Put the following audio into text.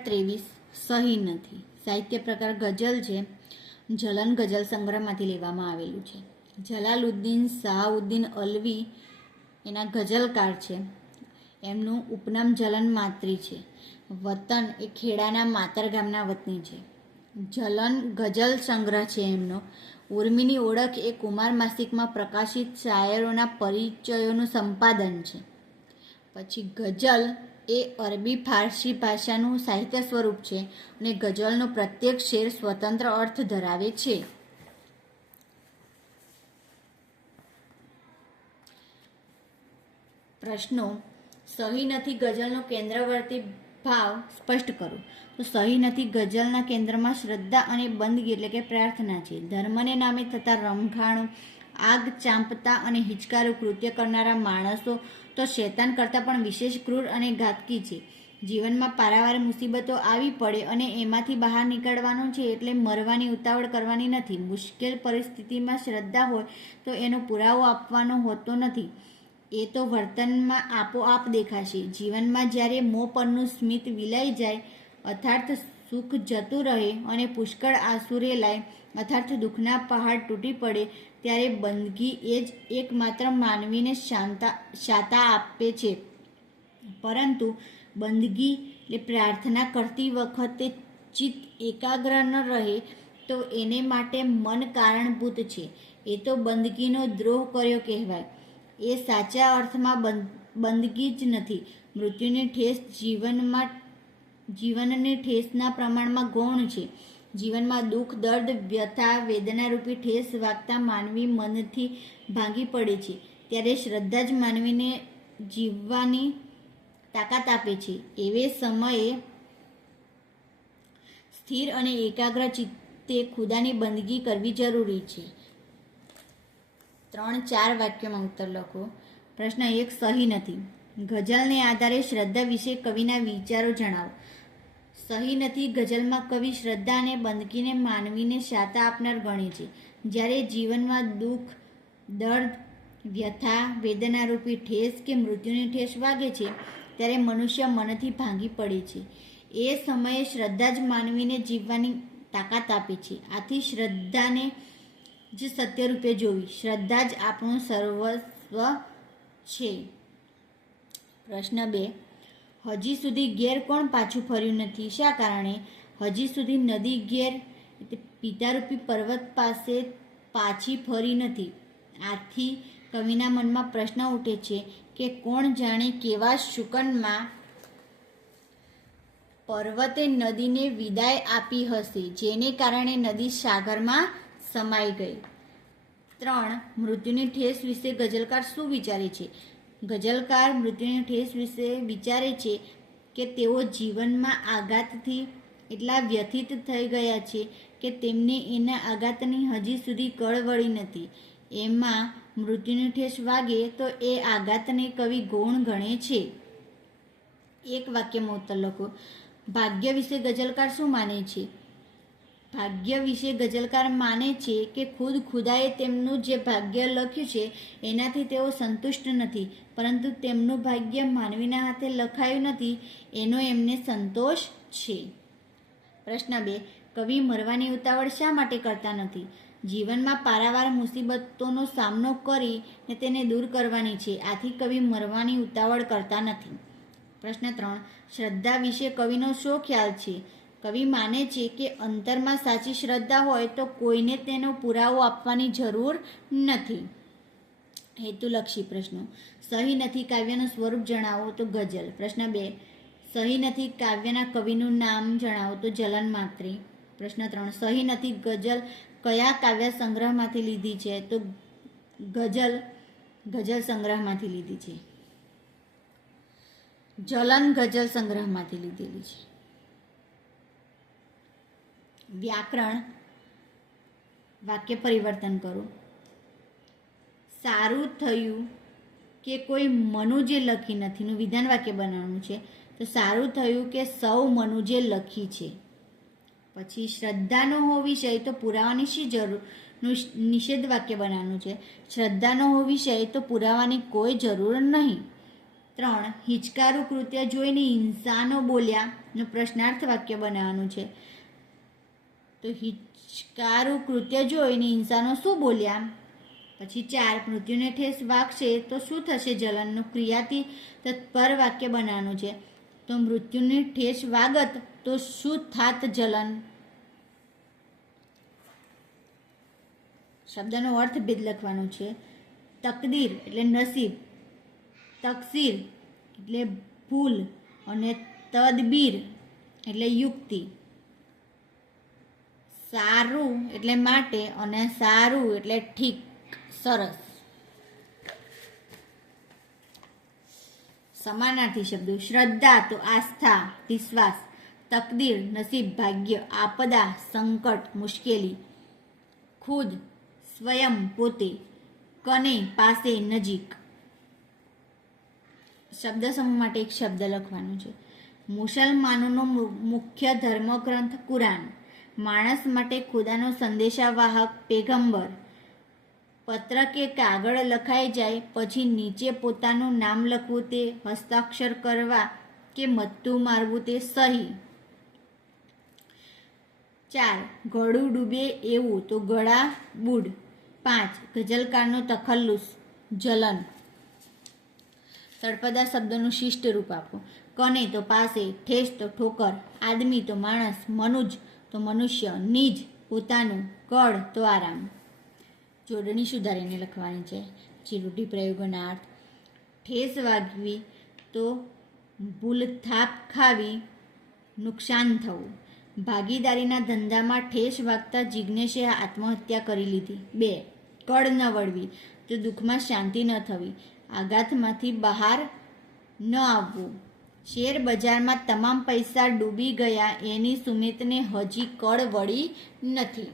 23 સહી નથી સાહિત્ય પ્રકાર ગઝલ છે. ઝલન ગઝલ સંગ્રહમાંથી લેવામાં આવેલું છે. જલાલુદ્દીન શાહઉદ્દીન અલવી એના ગઝલકાર છે. એમનું ઉપનામ ઝલન માત્રી છે. વતન એ ખેડાના માતર ગામના વતની છે. ઝલન ગઝલ સંગ્રહ છે એમનો. ઉર્મિની ઓળખ એ કુમાર માસિકમાં પ્રકાશિત શાયરોના પરિચયોનું સંપાદન છે. પછી ગઝલ એ અરબી ફારસી ભાષાનું સાહિત્ય સ્વરૂપ છે અને ગઝલનો પ્રત્યેક શેર સ્વતંત્ર અર્થ ધરાવે છે. પ્રશ્નો: સહી નથી ગઝલનો કેન્દ્રવર્તી ભાવ સ્પષ્ટ કરો. તો સહી નથી ગઝલના કેન્દ્રમાં શ્રદ્ધા અને બંદગી એટલે કે પ્રાર્થના છે. ધર્મને નામે થતા રમખાણો, આગ ચાંપતા અને હિચકારું કૃત્ય કરનારા માણસો તો શૈતાન કરતાં પણ વિશેષ ક્રૂર અને ઘાતકી છે. જીવનમાં પારાવાર મુસીબતો આવી પડે અને એમાંથી બહાર નીકળવાનું છે એટલે મરવાની ઉતાવળ કરવાની નથી. મુશ્કેલ પરિસ્થિતિમાં શ્રદ્ધા હોય તો એનો પુરાવો આપવાનો હોતો નથી. એ તો વર્તનમાં આપોઆપ દેખાશે. જીવનમાં જ્યારે મોં પરનું સ્મિત વિલાઈ જાય, અર્થાત સુખ જતું રહે અને પુષ્કળ આંસુ રેલાય, અર્થાત દુઃખના પહાડ તૂટી પડે, ત્યારે બંદગી એ જ એકમાત્ર માનવીને શાતા આપે છે. પરંતુ બંદગી એટલે પ્રાર્થના કરતી વખતે ચિત્ત એકાગ્ર ન રહે તો એને માટે મન કારણભૂત છે. એ તો બંદગીનો દ્રોહ કર્યો કહેવાય. એ સાચા અર્થમાં બંદગી જ નથી. મૃત્યુની ઠેસ જીવનની ઠેસના પ્રમાણમાં ગૌણ છે. જીવનમાં દુઃખ, દર્દ, વ્યથા, વેદનારૂપી ઠેસ વાગતા માનવી મનથી ભાંગી પડે છે. ત્યારે શ્રદ્ધા જ માનવીને જીવવાની તાકાત આપે છે. એવે સમયે સ્થિર અને એકાગ્ર ચિત્તે ખુદાની બંદગી કરવી જરૂરી છે. 3-4 વાક્યોમાં ઉત્તર લખો. પ્રશ્ન 1: સહી નથી. ગઝલને આધારે શ્રદ્ધા વિશે કવિના વિચારો જણાવો. સહી નથી ગઝલમાં કવિ શ્રદ્ધા અને બંદગીને માનવીને શાતા આપનાર ગણે છે. જ્યારે જીવનમાં દુઃખ, દર્દ, વ્યથા, વેદનારૂપી ઠેસ કે મૃત્યુની ઠેસ વાગે છે ત્યારે મનુષ્ય મનથી ભાંગી પડે છે. એ સમયે શ્રદ્ધા જ માનવીને જીવવાની તાકાત આપે છે. આથી શ્રદ્ધાને જ સત્યરૂપે જોવી. શ્રદ્ધા જ આપણું સર્વસ્વ છે. પ્રશ્ન 2: હજી સુધી ઘેર કોણ પાછું ફર્યું નથી? શા કારણે? હજી સુધી નદી ઘેર પિતારૂપી પર્વત પાસે પાછી ફરી નથી. આથી કવિના મનમાં પ્રશ્ન ઉઠે છે કે કોણ જાણે કેવા શુકનમાં પર્વતે નદીને વિદાય આપી હશે, જેને કારણે નદી સાગરમાં સમાઈ ગઈ. 3. મૃત્યુની ઠેસ વિશે ગઝલકાર શું વિચારે છે? ગઝલકાર મૃત્યુની ઠેસ વિશે વિચારે છે કે તેઓ જીવનમાં આઘાતથી એટલા વ્યથિત થઈ ગયા છે કે તેમને એના આઘાતની હજી સુધી કળ વળી નથી. એમાં મૃત્યુની ઠેસ વાગે તો એ આઘાતને કવિ ગૌણ ગણે છે. એક વાક્યમાં ઉત્તર લખો. ભાગ્ય વિશે ગઝલકાર શું માને છે? ભાગ્ય વિશે ગઝલકાર માને છે કે ખુદાએ તેમનું જે ભાગ્ય લખ્યું છે એનાથી તેઓ સંતુષ્ટ નથી, પરંતુ તેમનું ભાગ્ય માનવીના હાથે લખાયું નથી એનો એમને સંતોષ છે. પ્રશ્ન 2: કવિ મરવાની ઉતાવળ શા માટે કરતા નથી? જીવનમાં પારાવાર મુસીબતોનો સામનો કરીને તેને દૂર કરવાની છે. આથી કવિ મરવાની ઉતાવળ કરતા નથી. પ્રશ્ન 3: શ્રદ્ધા વિશે કવિનો શો ખ્યાલ છે? કવિ માને છે કે અંતરમાં સાચી શ્રદ્ધા હોય તો કોઈને તેનો પુરાવો આપવાની જરૂર નથી. હેતુલક્ષી પ્રશ્નો. સહી નથી કાવ્યનું સ્વરૂપ જણાવો. તો ગઝલ. પ્રશ્ન 2: સહી નથી કાવ્યના કવિનું નામ જણાવો. તો ઝલન માત્રી. પ્રશ્ન 3: સહી નથી ગઝલ કયા કાવ્ય સંગ્રહમાંથી લીધી છે? તો ગઝલ સંગ્રહમાંથી લીધી છે. ઝલન ગઝલ સંગ્રહમાંથી લીધેલી છે. વ્યાકરણ વાક્ય પરિવર્તન કરો. સારું થયું કે કોઈ મનુજે લખી નથીનું વિધાન વાક્ય બનાવવાનું છે. તો સારું થયું કે સૌ મનુજે લખી છે. પછી શ્રદ્ધાનો હો વિષય તો પુરાવાની શી જરૂર નું નિષેધ વાક્ય બનાવવાનું છે. શ્રદ્ધાનો હો વિષય તો પુરાવાની કોઈ જરૂર નહીં. 3 હિચકારું કૃત્ય જોઈને ઇન્સાનો બોલ્યા નું પ્રશ્નાર્થ વાક્ય બનાવવાનું છે. તો હિચકારું કૃત્ય જોઈને ઇન્સાનો શું બોલ્યા. પછી 4 મૃત્યુને ઠેસ વાગશે તો શું થશે જલનનું ક્રિયાથી તત્પર વાક્ય બનાવવાનું છે. તો મૃત્યુને ઠેસ વાગત તો શું થાત જલન. શબ્દનો અર્થભેદ લખવાનો છે. તકદીર એટલે નસીબ, તકસીર એટલે ભૂલ અને તદબીર એટલે યુક્તિ. સારું એટલે માટે અને સારું એટલે ઠીક, સરસ. સમાનાર્થી શબ્દો. શ્રદ્ધા તો આસ્થા, વિશ્વાસ. તકદીર નસીબ, ભાગ્ય. આપદા સંકટ, મુશ્કેલી. ખુદ સ્વયં, પોતે. કને પાસે, નજીક. શબ્દ સમૂહ માટે એક શબ્દ લખવાનો છે. મુસલમાનોનો મુખ્ય ધર્મગ્રંથ કુરાન. માણસ માટે ખુદાનો સંદેશાવાહક પેગંબર. પત્ર કે કાગળ લખાઈ જાય પછી નીચે પોતાનું નામ લખવું તે હસ્તાક્ષર કરવા કે મત્તું મારવું તે સહી. 4 ગળું ડૂબે એવું તો ગળા બુડ. 5 ગઝલકારનો તખલ્લુસ, જલન. તળપદા શબ્દનું શિષ્ટ રૂપ આપો. કને તો પાસે, ઠેસ તો ઠોકર, આદમી તો માણસ, મનુજ તો મનુષ્ય, નિજ પોતાનું, કળ તો આરામ. જોડણી સુધારીને લખવાની છે. પછી રૂઢિપ્રયોગોના અર્થ. ઠેસ વાગવી તો ભૂલથાપ ખાવી, નુકસાન થવું. ભાગીદારીના ધંધામાં ઠેસ વાગતા જિજ્ઞેશે આત્મહત્યા કરી લીધી. 2 કળ ન વળવી તો દુઃખમાં શાંતિ ન થવી, આઘાતમાંથી બહાર ન આવવું. શેર બજારમાં તમામ પૈસા ડૂબી ગયા એની સુમિતને હજી કળ વળી નથી.